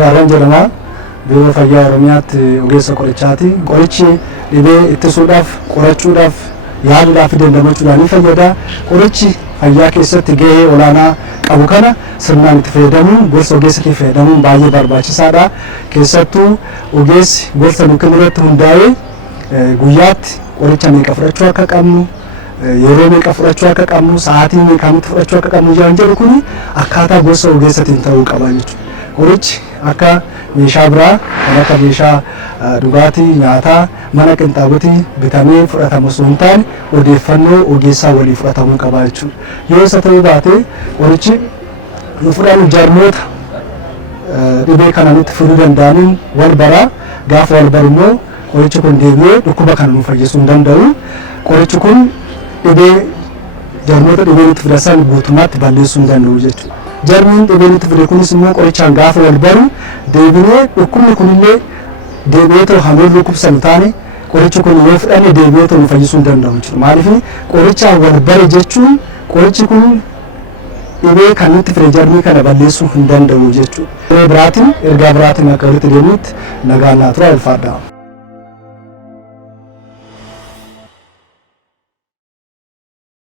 Jaaran jedhama. Biiroo Fayyaa Oromiyaatti ogeessa qorichaati. Qorichi dhibee ittisuudhaaf, qorachuudhaaf, yaaluudhaaf dandamachuudhaan ni fayyada. Qorichi fayyaa keessatti gahee olaanaa qabu kana sirnaan itti fayyadamuun gorsa ogeessatiin fayyadamuun baay'ee barbaachisaadha. Keessattuu ogeessi gorsa nu kennu irratti hundaa'ee guyyaatti qoricha meeqa fudhachuu akka qabnu, yeroo meeqa fudhachuu akka qabnu, sa'aatii meeqatti fudhachuu akka qabnu jedhu kuni akkaataa gorsa ogeessatiin ta'uu qaba jechuudha. Qorichi akka meeshaa biraa kan akka meeshaa dhugaatii, nyaataa, mana qinxaabotii bitamee fudhatamu osoo hin taane odeeffannoo ogeessaa walii fudhatamuu qaba jechuudha. Yoo isa ta'uu baate qorichi nu fudhannu jarmoota dhibee kana nutti fiduu danda'aniin wal baraa. Gaafa wal baru immoo qorichi kun deebi'ee dhukkuba kana nu fayyisuu hin danda'u. Qorichi kun jarmoota dhibee nutti fidan guutummaatti balleessuu hin danda'u jechuudha. Jarmiin dhibee nutti fide kunis immoo qorichaan gaafa wal baru deebinee dhukkubni kunillee deebi'ee hamee dhukkubsanu taane qorichi kun yoo fudhanne deebi'ee nu fayyisuu hin danda'u jechuudha. Maaliif qorichaan wal bare jechuun qorichi kun dhibee kan nutti fide jarmii kana balleessuu hin danda'u jechuudha. Ergaa biraatiin akka walitti deemuutti nagaan naa tura ulfaadha.